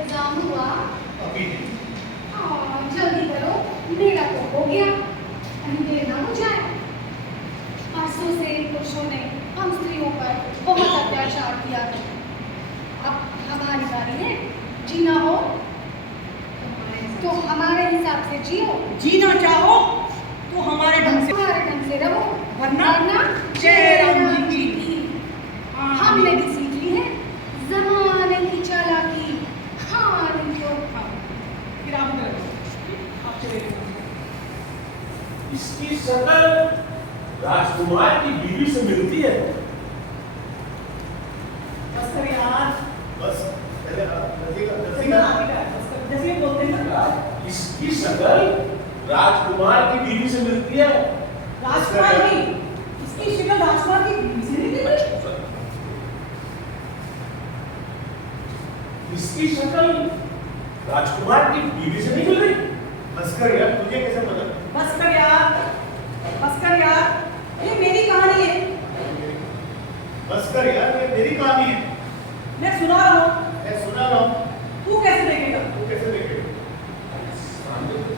इंतजाम हुआ? अभी हाँ जल्दी करो, मेरा तो हो गया, कहीं देर ना हो जाए। परसों से पुरुषों ने हम स्त्रियों पर बहुत अत्याचार किया है। अब हमारी बारी है, जीना हो तो हमारे हिसाब से जियो, जीना चाहो तो हमारे ढंग से रहो, वरना जय राम जी की। की। हाँ, हमने भी सीख ली है जमाने की चालाकी। हाँ नहीं तो फिर आप चले इसकी शक्ल राजकुमार की बीवी से मिलती है। बस कर यार, बस जैसे बोलते हैं ना, इसकी शक्ल राजकुमार की बीवी से मिलती है। राजकुमार की, इसकी शक्ल राजकुमार की बीवी से नहीं मिलती। इसकी शक्ल राजकुमार की बीवी से नहीं मिल रही। बस कर यार, तुझे कैसे पता? बस कर यार, बस कर यार, ये मेरी कहानी है। बस कर यार, ये मेरी कहानी है। मैं सुना रहा हूँ। मैं सुना रहा हूँ। तू कैसे देखेगा? तू कैसे देखेगा? सामने तो,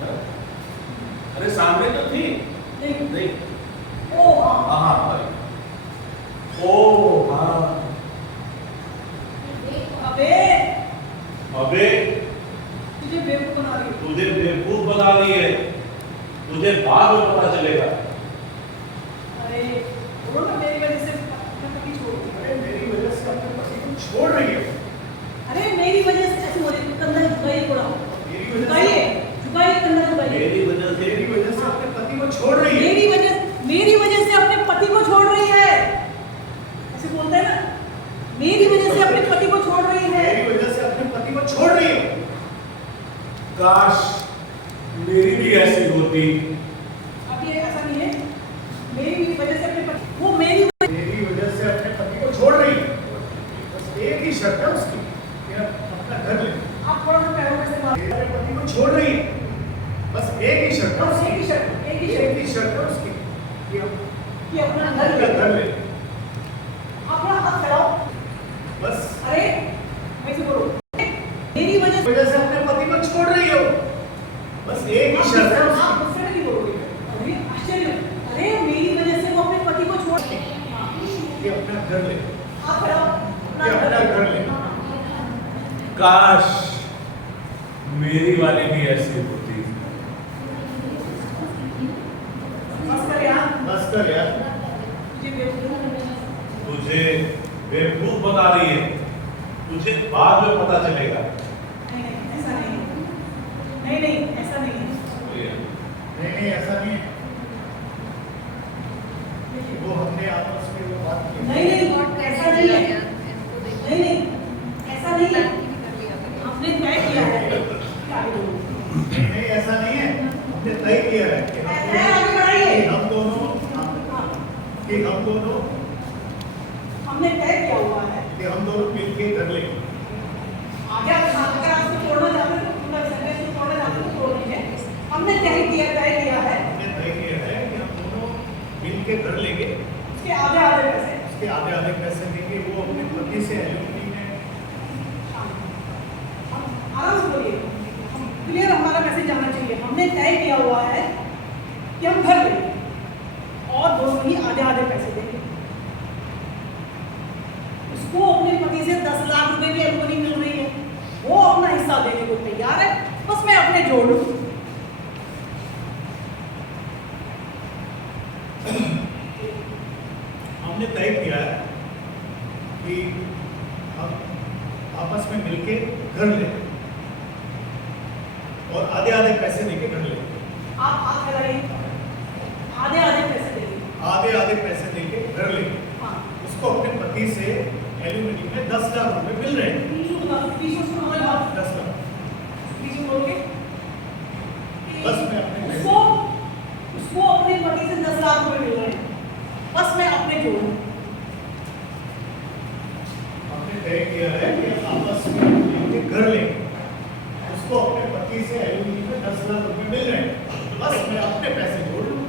हाँ? अरे सामने तो थी। नहीं नहीं। ओ हाँ हाँ भाई। ओ हाँ। अबे अबे तुझे बेवकूफ बना रही है। तुझे बेवकूफ बना रही है। तुझे बाद में पता चलेगा। अरे बोलो ना, मेरी वजह से अपना पति छोड़ दिया। अरे मेरी वजह से अपने पति को छोड़ रही है। अरे मेरी वजह से ऐसे हो रही है, कंधा झुकाइए थोड़ा, मेरी वजह झुकाइए, से झुकाइए, कंधा झुकाइए। मेरी वजह से अपने पति को छोड़ रही है। मेरी वजह से अपने पति को छोड़ रही है। ऐसे बोलते हैं ना, मेरी वजह से अपने पति को छोड़ रही है। मेरी वजह से अपने पति को छोड़ रही है। काश मेरी भी ऐसी होती। अब ये ऐसा नहीं है, मेरी वजह से अपने पति, वो मेरी वजह से अपने पति को छोड़ रही है। बस एक ही शर्त है उसकी कि अपना घर ले। आप थोड़ा सा पैरों में से मार, अपने पति को छोड़ रही है। बस एक ही शर्त है बस उसकी। एक ही शर्त, एक ही एक शर्त ही शर्त है उसकी कि अपना घर ले। घर ले। अपना हाथ फैलाओ। बस अरे मैं से बोलो, मेरी वजह से अपने पति को छोड़ रही है वो। बस एक ही शर्त है आप उसकी मुझसे नहीं बोलोगे। अरे आश्चर्य, अरे मेरी वजह से वो अपने पति को छोड़, कि अपना घर ले। हाथ फैलाओ, कि अपना घर ले। काश मेरी वाली भी ऐसी होती। बस कर यार, बस कर यार, तुझे बेवकूफ बता रही है। तुझे बाद में पता चलेगा। नहीं ऐसा नहीं है, नहीं ऐसा नहीं है। नहीं ऐसा नहीं है। वो हमने आपस में वो बात की। नहीं ऐसा नहीं है, नहीं ऐसा नहीं है। आपने तय किया है। नहीं ऐसा नहीं है। हमने तय किया है कि आगे बढ़ाइए। हम दोनों हमने तय किया हुआ है कि हम दोनों मिलके घर लेंगे। आगे अगर आपको तोड़ना चाहते हैं तो पूरा संदेश को तोड़ना चाहते हैं तो तोड़ लीजिए। हमने तय किया है हमने तय किया है कि हम दोनों मिलके घर लेंगे। उसके आधे पैसे, उसके आधे पैसे देंगे। वो अपने पति से एल्यूमिनी में। आराम से बोलिए, क्लियर हमारा मैसेज जाना चाहिए। हमने तय किया हुआ है कि हम घर लेंगे और दोनों ही आधे पैसे देंगे। उसको अपने पति से 10 लाख रुपए की एल्यूमिनी मिल रही है, वो अपना हिस्सा देने को तैयार है, बस मैं अपने जोड़ लूं। हमने तय किया है कि हम आपस में मिलके घर लें और आधे पैसे देके घर लें। आप हाथ लगाइए, आधे पैसे देंगे। आधे पैसे देके घर लेंगे। हाँ, उसको अपने पति से एल्यूमिनी में 10 लाख रुपए मिल रहे हैं। 20 उसको बोले बात, 10 लाख 20 बोलोगे। बस मैं अपने उसको अपने पति से 10 लाख रुपए मिल रहे हैं, बस मैं अपने जोड़ूं। हमने तय किया है कि आपस में मिलके घर लेंगे। उसको अपने पति से एल्यूमिनी में 10 लाख रुपए मिल रहे हैं, बस मैं अपने पैसे जोड़ लूं।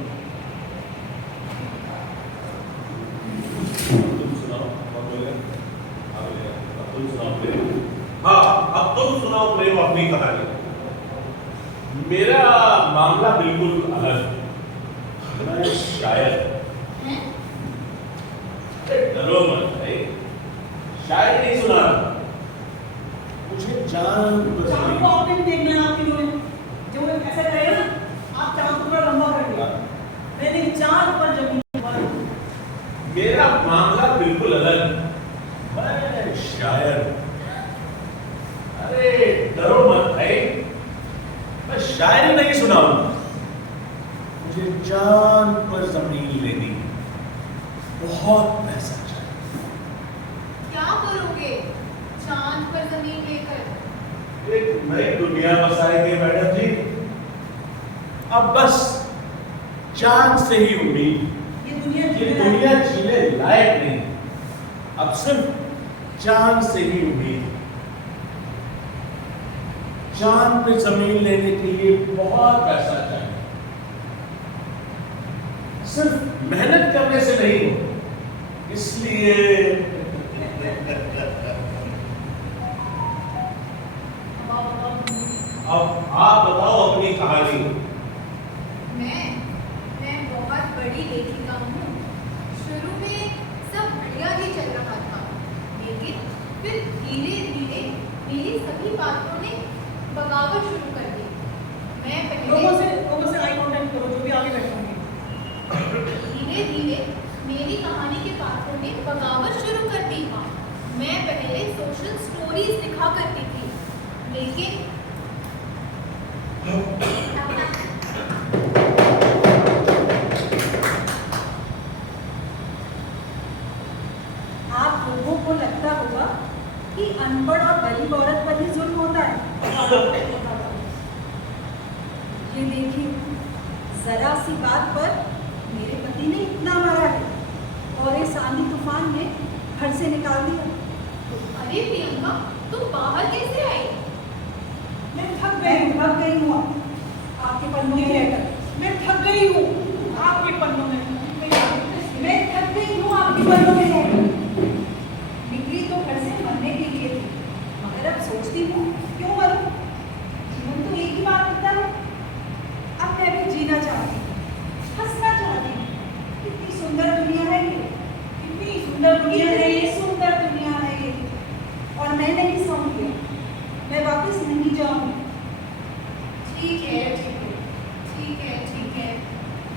तुम सुनाओ, तुम सुनाओ। हाँ, अब तुम सुनाओ प्रेम अपनी कहानी। मेरा मामला बिल्कुल अलग है। मैं शायर हैं? डरो मत भाई, शायर नहीं सुना मुझे जान चांद को आपने भी देखना है आप तीनों ने। जो ऐसा करेगा ना, आप चांद को थोड़ा लंबा कर दिया। मैंने चांद पर जमीन पर। मेरा मामला बिल्कुल अलग है। मैं शायर। अरे डरो मत भाई, मैं शायरी नहीं सुनाऊंगा। मुझे जान पर जमीन लेनी है, बहुत पैसा चाहिए। क्या करोगे चांद पर जमीन लेकर? एक नई दुनिया बसाएंगे मैडम जी। अब बस चांद से ही उम्मीद। ये दुनिया ये जीने दुनिया लायक जीने लायक नहीं, अब सिर्फ चांद से ही उम्मीद। चांद पे जमीन लेने के लिए बहुत पैसा चाहिए। सिर्फ मेहनत करने से नहीं हो, इसलिए अब आप बताओ अपनी कहानी। मैं बहुत बड़ी लेखिका हूँ। शुरू में सब बढ़िया ही चल रहा था, लेकिन फिर धीरे धीरे मेरी सभी पात्रों ने बगावत शुरू कर दी। मैं लोगों से आई कांटेक्ट करो, जो भी आगे बैठे होंगे। धीरे धीरे मेरी कहानी के पात्रों ने बगावत शुरू कर दी। मैं पहले सोशल स्टोरीज लिखा करती थी, लेकिन आप लोगों को लगता होगा कि अनपढ़ और गरीब औरत पर ही जुल्म होता है। ये देखिए, जरा सी बात पर मेरे पति ने इतना मारा है और इस आंधी तूफान ने घर से निकाल दिया। अरे प्रियंका, तुम बाहर कैसे आई? मैं थक गई हूँ आपके पन्नों में रहकर। मैं थक गई हूँ आपके पन्नों में। मैं थक गई हूँ आपके पन्नों में रहकर। निकली तो घर से मरने के लिए थी, मगर अब सोचती हूँ क्यों मरूं? जीवन तो एक ही बार होता है। अब मैं भी जीना चाहती हूँ, हंसना चाहती हूँ। कितनी सुंदर दुनिया है ये, कितनी सुंदर दुनिया है ये, सुंदर दुनिया है ये। और मैं नहीं समझी, मैं वापस नहीं जाऊंगी। ठीक है, ठीक है, ठीक है, ठीक है।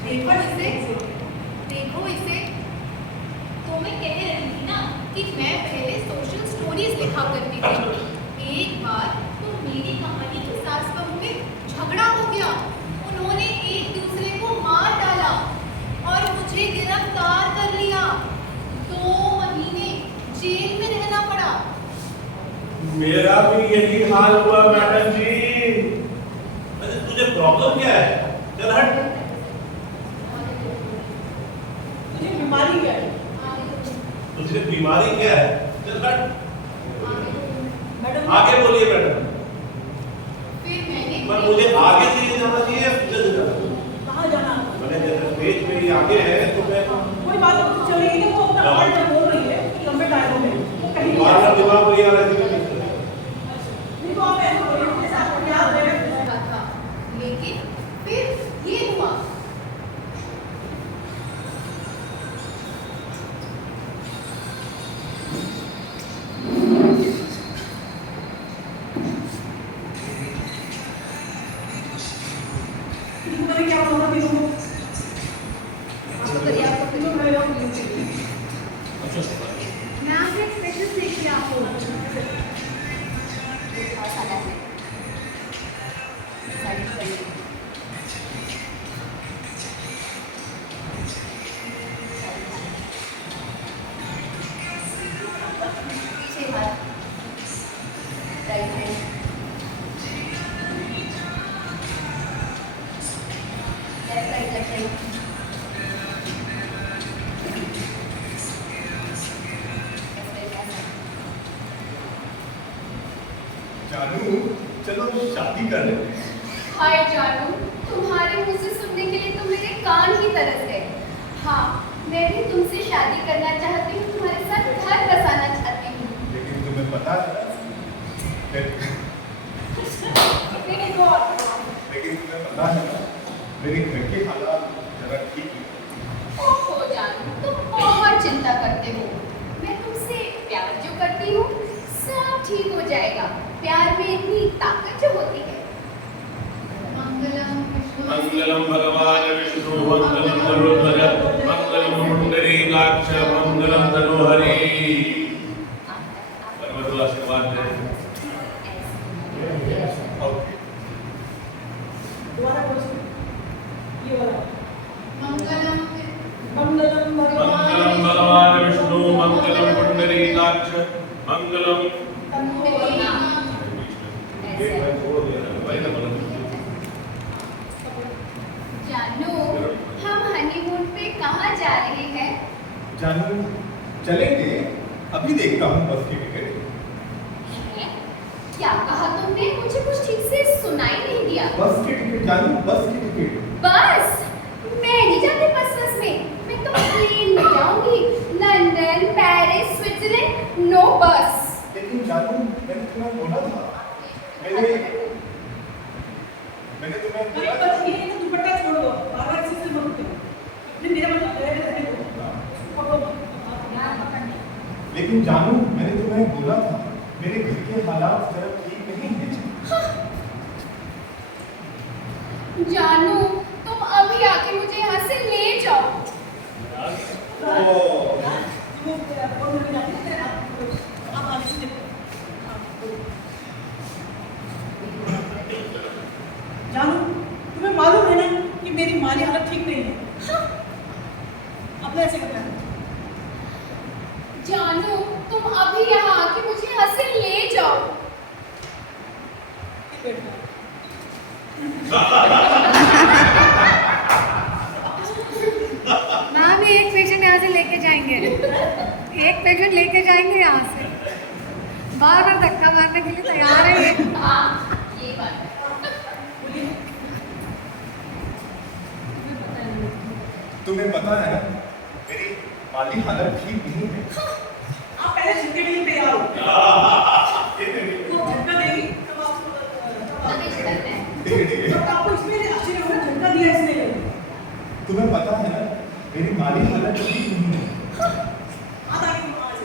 देखो इसे, देखो इसे। तो मैं कह रही थी ना कि मैं पहले सोशल स्टोरीज लिखा करती थी। एक बार तो मेरी कहानी के सास बहू में झगड़ा हो गया। उन्होंने एक दूसरे को मार डाला और मुझे गिरफ्तार कर लिया। 2 महीने जेल में रहना पड़ा। मेरा भी यही हाल हुआ मैडम जी। वैसे तुझे प्रॉब्लम क्या है? चल हट। तुझे बीमारी क्या है? तुझे बीमारी क्या है? चल हट। मैडम आगे बोलिए मैडम। फिर मैंने पर मुझे आगे से ही जाना चाहिए या पीछे से जाना चाहिए? कहाँ जाना है? मैंने जैसे स्टेज पे ही आगे है तो मैं कोई बात नहीं, चल रही है। वो अपना हाँ। हाल जब बोल रही है लंबे डायलॉग में, वो कहीं नहीं तुम्हारा जाएगी। दिमाग में आ रहा है। नहीं तो आप ऐसे बोलिए, अपने साथ को याद रहे। रहा था, लेकिन फिर ये हुआ। तुमने क्या बोला था तीनों को? आपको करिए, आपको तीनों खड़े रहो, प्लीज। मैं आपसे एक स्पेशल सीख के आपको पीछे हाथ, right hand, left right, left right. जानू, चलो शादी कर लेते हैं। हाय जानू, तुम्हारे मुंह से सुनने के लिए तो मेरे कान ही तरस है। हाँ, मैं भी तुमसे शादी करना चाहती हूँ, तुम्हारे साथ घर बसाना चाहती हूँ। लेकिन तुम्हें पता है Very good. लेकिन तुम्हें पता है ना, मेरे घर के हालात जरा ठीक नहीं। ओहो जानू, तुम बहुत चिंता करते हो। मैं तुमसे प्यार जो करती हूँ सब ठीक हो जाएगा। प्यार में इतनी ताकत जो होती है। मंगलम विष्णु मंगलम भगवान विष्णु मंगलम गरुड़ध्वज मंगलम पुंडरीकाक्ष मंगलम तनोहरि। परमतो आशीर्वाद दे। ओके। दोबारा बोलो। ये वाला। मंगलम मंगलम मंगलम भगवान विष्णु मंगलम पुंडरीकाक्ष मंगलम। ये मैं छोड़ दिया ना, भाई ना बोलो। जानू, हम हनीमून पे कहाँ जा रहे हैं? जानू, चलेंगे। अभी देखता हूँ बस की टिकट। हैं? क्या कहा तुमने? मुझे कुछ ठीक से सुनाई नहीं दिया। बस की टिकट जानू, बस की टिकट। बस? मैं नहीं जाती बस में। मैं तो प्लेन में जाऊंगी। लंदन, पेरिस, स्विट्जरलैंड, नो बस। लेकिन जानू, मैंने तुम्हें बोला था। मैंने तुम्हें अरे बोला बस था। ये तो दुपट्टा छोड़ दो। बार-बार इसी से मत करो। नहीं मेरा मतलब रहने दो। पकड़ो मत। यहाँ पकड़ने। लेकिन जानू, मैंने तुम्हें बोला था, मेरे घर के हालात जरा ठीक नहीं है। जानू, तुम अभी आके मुझे यहाँ से ले जाओ। जानू, तुम्हें मालूम है ना कि मेरी माली हालत ठीक नहीं है। अपने ऐसे करना है। जानू, तुम अभी यहाँ आके मुझे यहाँ से ले जाओ। मैम एक पेशेंट यहाँ से लेके जाएंगे। एक पेशेंट लेके जाएंगे यहाँ से। बार बार धक्का मारने के लिए तैयार है ये। हाँ, ये बात है। तुम्हें पता है ना, मेरी माली हालत ठीक नहीं है। आप पहले झटके के लिए तैयार हो। वो झटका देगी तब आपको आदेश करना है। ठीक है। तब आपको इसमें अच्छे लोगों ने झटका दिया इसने। तुम्हें पता है ना, मेरी माली हालत ठीक नहीं है। हाथ आगे बढ़ो वहाँ से।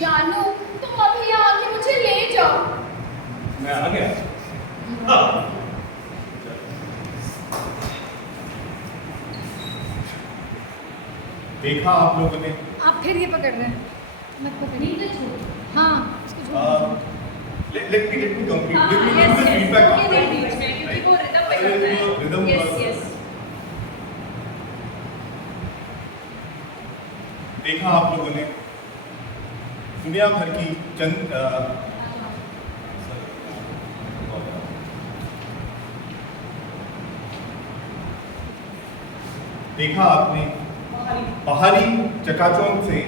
जानू, तुम अभी यहाँ आके मुझे ले जाओ। मैं आ गया। देखा आप लोगों ने। आप फिर ये पकड़ रहे हैं। मत पकड़िए। नहीं तो छोड़। हाँ इसको छोड़। let me complete. हाँ, Give me yes, the yes. feedback ये after. नहीं बीच में, क्योंकि वो rhythm पे अरे, करता है। वो rhythm Yes, पर- yes. देखा आप लोगों ने दुनिया भर की चंद देखा आपने बाहरी चकाचौंध से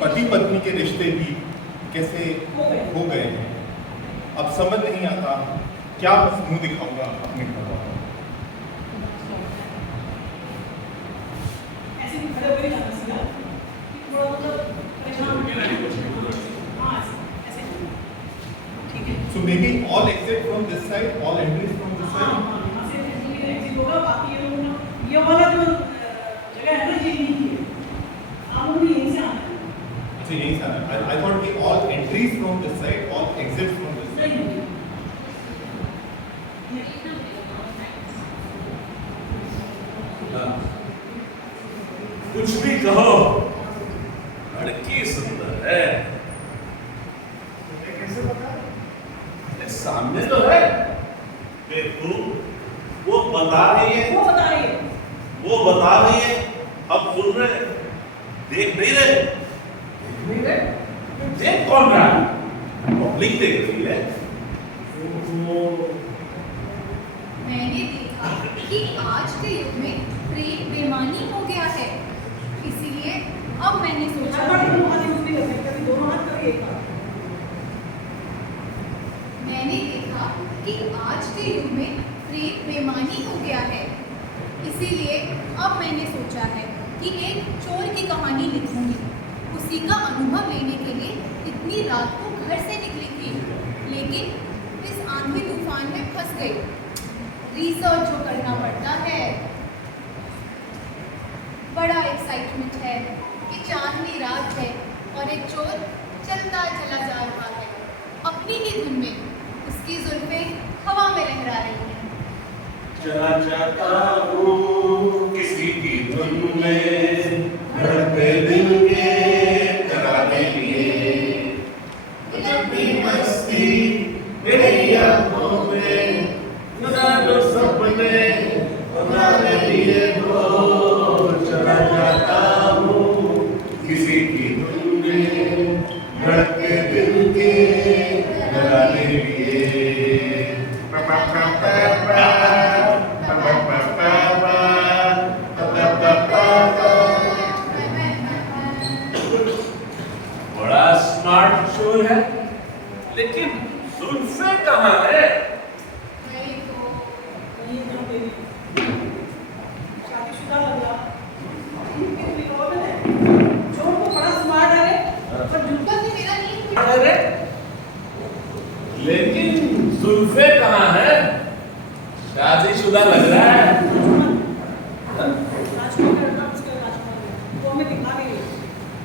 पति पत्नी के रिश्ते भी कैसे हो गए हैं। अब समझ नहीं आता क्या मुंह दिखाऊंगा अपने घर वालों को। ऐसे भी खड़े हुए जाना सीधा। थोड़ा मतलब परेशान हो गया। हाँ ऐसे ठीक है। So maybe all exit from this side, all entries from this हाँ side. हाँ यहाँ से एग्जिट होगा। बाकी ये लोग ना ये वाला जो जगह है ना ये नहीं है। आप लोग भी यहीं से आना है। अच्छा यही था। I thought कि all entries from this side, all exits from this side. नहीं है। कुछ भी कहो, लड़की सुंदर है। तुम्हें कैसे पता? अरे सामने तो है। देखो, वो बता रही है, वो बता रही है। वो बता रही है, हम सुन रहे हैं। देख नहीं रहे, देख नहीं रहे, देख कौन रहा है? पब्लिक देख रही है। मैंने देखा कि आज के युग में प्रेम बेईमानी हो गया है। इसीलिए अब मैंने सोचा हर बार दोनों हाथ यूज नहीं करते। कभी दोनों हाथ कभी एक हाथ। मैंने देखा कि आज के युग में प्रेम बेईमानी हो गया है। इसीलिए अब मैंने सोचा है कि एक चोर की कहानी लिखूंगी। उसी का अनुभव लेने के लिए इतनी रात को घर घर से निकली थी, लेकिन इस आंधी तूफान में फंस गई। रिसर्च जो करना पड़ता है, बड़ा एक्साइटमेंट है कि चांदनी रात है और एक चोर चलता चला जा रहा है अपनी ही धुन में। उसकी जुल्फें हवा में लहरा रही हैं। चला जाता हूँ किसी की धुन में, धड़कते दिल के कराने लिए, अपनी मस्ती मेरी आंखों में, जो सपने बनाने लिए हो। चला जाता हूँ किसी की धुन में, धड़कते दिल के कराने लिए। बड़ा स्मार्ट शोर है, लेकिन जुल्फे कहाँ है? वही तो। ये जो मेरी शादीशुदा लग रहा कितनी रोबन है। चोर तो बड़ा स्मार्ट है रे, पर झुमका भी मेरा नहीं है। अरे लेकिन जुल्फे कहाँ है? शादीशुदा लग रहा है। राजकुमार का नाम उसका राजकुमार है, वो हमें दिखा नहीं रही।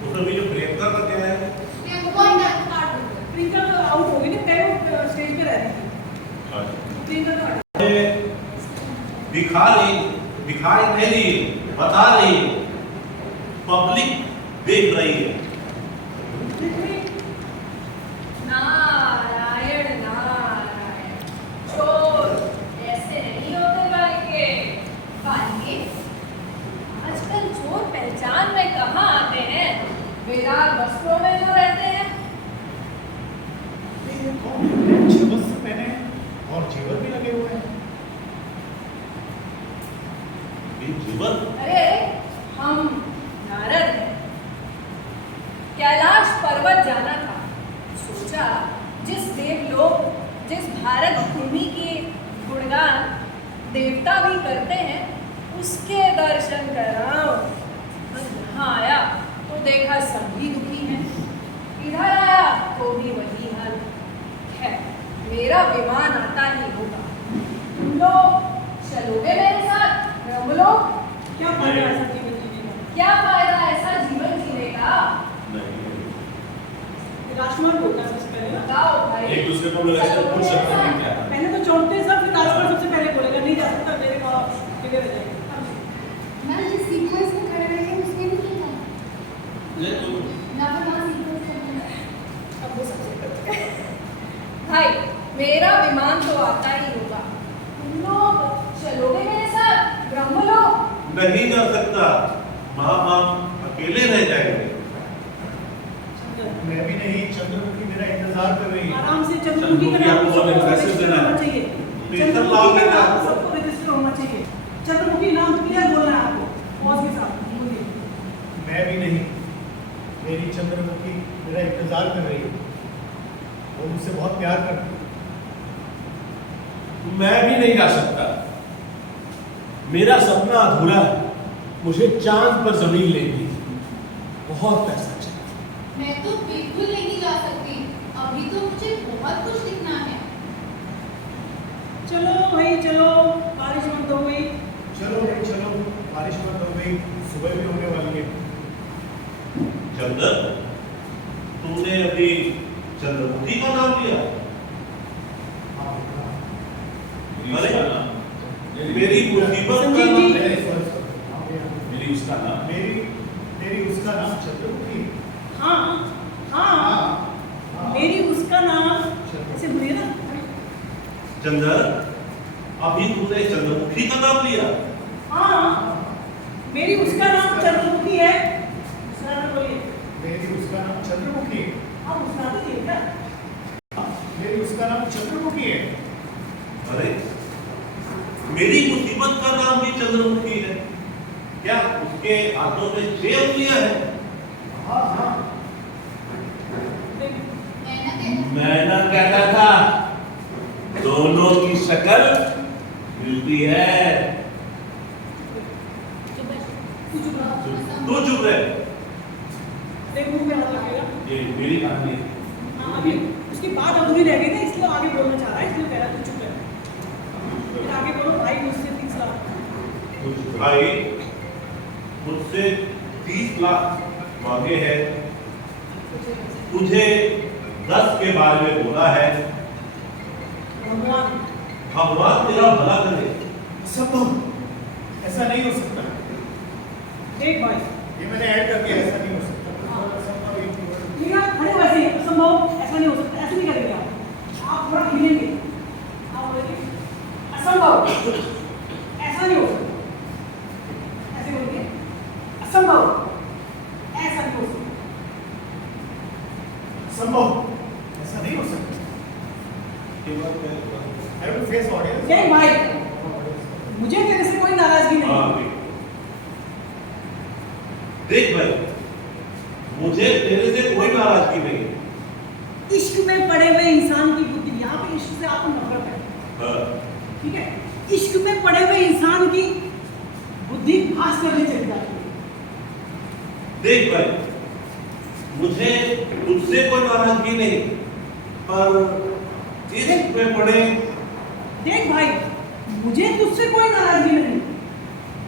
उसमें भी जो प्रियंका का क्या है? प्रियंका तो आउट हो गई ना, कई वो स्टेज पे रह रही थी। प्रियंका तो हट दिखाई नहीं रही, बता रही, पब्लिक देख रही है। गई। नारायण नारायण, चोर ऐसे नहीं होते बालिके। बालिके आजकल चोर पहचान में कहाँ आते हैं? बेदार वस्त्रों में जो रहते हैं। ये कौन है? अच्छे वस्त्र पहने हैं और जेवर भी लगे हुए हैं। ये जीवन अरे हम नारद हैं, कैलाश पर्वत जाना था। सोचा जिस देवलोक, जिस भारत भूमि के गुणगान देवता भी करते हैं, उसके दर्शन कराओ। बस यहाँ आया तो देखा सभी दुखी हैं, इधर आया तो भी वही हाल है। मेरा विमान आता ही होगा। तुम लोग चलोगे मेरे साथ? ब्रह्मलोक? क्या फायदा ऐसा जीवन जीने का? क्या फायदा ऐसा जीवन जीने का? राजकुमार बोलता है सबसे पहले ना। बताओ भाई। एक दूसरे को लोग ऐसे पूछ सकते हैं क्या? पहले तो चौंकते सब, फिर राजकुमार सबसे पहले बोलेगा नहीं जा सकता, मेरे को किधर रह जाएगा। मैम जिस सीक्वेंस में खड़े रहे हैं उसमें नहीं था ले तू ना, पर वहाँ सीक्वेंस करते हैं। अब वो सबसे पहले भाई मेरा विमान तो आता ही होगा। तुम लोग चलोगे मेरे साथ? ब्रह्मलोक? नहीं जा सकता, हम अकेले रह जाएंगे। मैं भी नहीं, चंद्रमुखी मेरा इंतजार कर रही है। आराम से चंद्रमुखी का नाम चंद्रमुखी आपको सबको मैसेज रजिस्टर देना है। होना चाहिए। रजिस्टर चंद्रमुखी लाओगे का ना नाम आपको? सबको रजिस्टर होना चाहिए। चंद्रमुखी नाम क्लियर बोलना है आपको, पॉज के साथ बोलिए। मैं भी नहीं, मेरी चंद्रमुखी मेरा इंतजार कर रही है। वो मुझसे बहुत प्यार करती है। मैं भी नहीं जा सकता, मेरा सपना अधूरा है। मुझे चांद पर जमीन लेनी है, बहुत पैसा चाहिए। मैं तो बिल्कुल नहीं जा सकती, अभी तो मुझे बहुत कुछ लिखना है। चलो भाई चलो, बारिश बंद हो गई। चलो भाई चलो, बारिश बंद हो गई, सुबह भी होने वाली है। चंदर, तुमने अभी चंद्रमुखी का नाम लिया? अरे मेरी मुसीबत का संजीव नाम जी। है। मेरी उसका नाम मेरी उसका नाम चंद्रमुखी। हाँ हाँ, मेरी उसका नाम ऐसे बोलिए ना। चंदर, अभी तुमने चंद्रमुखी का नाम लिया? हाँ, मेरी उसका नाम चंद्रमुखी है। दूसरा नाम बोलिए। मेरी उसका नाम चंद्रमुखी है। आप उसका तो दिए क्या? मेरी उसका नाम चंद्रमुखी है। अरे मेरी मुसीबत का नाम भी चंद्रमुखी है। क्या उसके हाथों में 6 उंगलियां हैं? हाँ हाँ, मैंने कहता था दोनों की शक्ल मिलती है। तू चुप रहे, एक मुंह में हाथ रखेगा। ये मेरी कहानी है। अभी उसकी बात अधूरी रह गई ना, इसलिए आगे बोलना चाह रहा है, इसलिए कह रहा है तू चुप रह। फिर आगे बोलो भाई मुझसे 30 लाख। भाई मुझसे 30 लाख मांगे हैं, तुझे 10 के बारे में बोला है। भगवान भगवान तेरा भला करे। संभव ऐसा नहीं हो सकता। देख भाई, ये मैंने ऐड करके ऐसा नहीं हो सकता। संभव एक ही word। ये ना खड़े वैसे ही, असंभव ऐसा नहीं हो सकता, ऐसे नहीं करेंगे आप थोड़ा हिलेंगे, आप बोलेंगे असंभव ऐसा नहीं हो सकता, ऐसे बोलिए असंभव ऐसा नहीं हो सकता। संभव ऐसा नहीं हो सकता। I will face audience. नहीं भाई, मुझे तेरे से कोई नाराजगी नहीं। हाँ, देख भाई, मुझे तेरे से कोई नाराजगी नहीं है। इश्क में पड़े हुए इंसान की बुद्धि, यहाँ पे इश्क से आपको नफरत है, हाँ, ठीक है? इश्क में पड़े हुए इंसान की बुद्धि घास करने चली जाती है। देख भाई, मुझे तुझसे कोई नाराजगी नहीं, पर इश्क में पड़े। देख भाई, मुझे तुझसे कोई नाराजगी नहीं,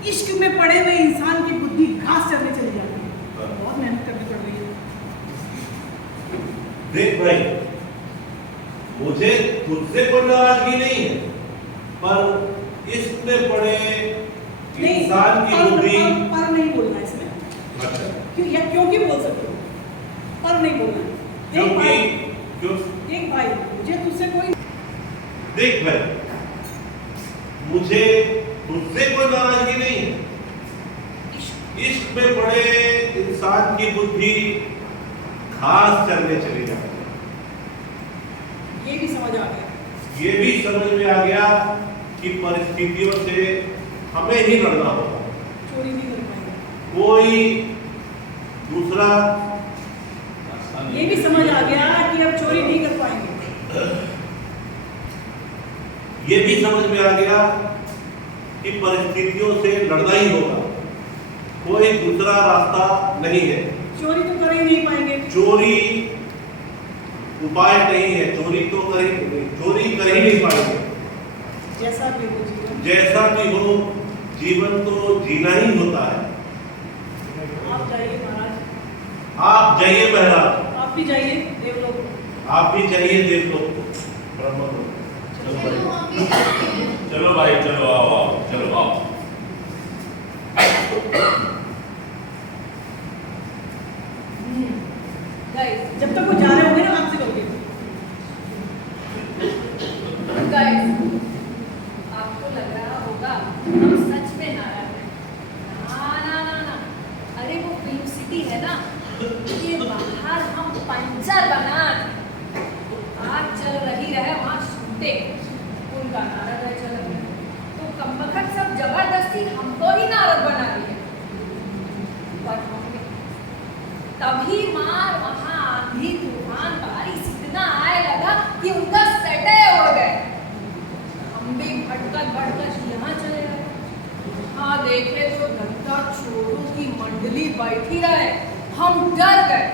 इश्क में पड़े हुए इंसान की बुद्धि घास चढ़ने चली जाती है। बहुत मेहनत करनी पड़ रही है। देख भाई, मुझे तुझसे कोई नाराजगी नहीं है, पर इश्क में पड़े इंसान की बुद्धि। पर नहीं बोलना है इसमें। अच्छा, क्यों या क्योंकि बोल सकते हो, पर नहीं बोलना है। देख क्योंकि भाई, क्यों? देख भाई, मुझे तुझसे कोई देख भाई, मुझे तुझसे कोई नाराजगी नहीं है, इश्क में पड़े इंसान की बुद्धि घास चढ़ने चली जाती है। ये भी समझ आ गया। ये भी समझ में आ गया कि परिस्थितियों से हमें ही लड़ना होगा, चोरी नहीं कर पाएंगे। कोई दूसरा। ये भी समझ आ गया कि अब चोरी नहीं कर पाएंगे। ये भी समझ में आ गया कि परिस्थितियों से लड़ना ही होगा, कोई दूसरा रास्ता नहीं है। चोरी तो कर ही नहीं पाएंगे। चोरी उपाय नहीं है, चोरी तो कर ही नहीं पाएंगे। जैसा भी हो जीवन, जैसा भी हो, जीवन तो जीना ही होता है। आप जाइए महाराज, आप जाइए महाराज, आप भी जाइए देवलोक। आप भी जाइए देवलोक को, ब्रह्मलोक। चलो हम भी चलते हैं। चलो भाई, चलो आओ आओ, चलो आओ। गाइस जब तक वो जा रहे होंगे ना आपसे करोगे। गाइस, आपको लग रहा होगा हम सच में नाराज हैं। ना ना ना ना, अरे वो फिल्म सिटी है ना, ये बाहर हम पंचर बना थे। आग चल रही रहे वहाँ शूटिंग, उनका नारद है चल रहा है, तो कमबख्त सब जबरदस्ती हमको ही नारद बना दिए। पर हमने तभी मार वहाँ आंधी तूफान बारिश इतना आए लगा कि उनका सटे उड़ गए। हम भी भटकत भटकत यहाँ चले गए। हाँ, देखे तो 10 चोरों की मंडली बैठी रहे। हम डर गए।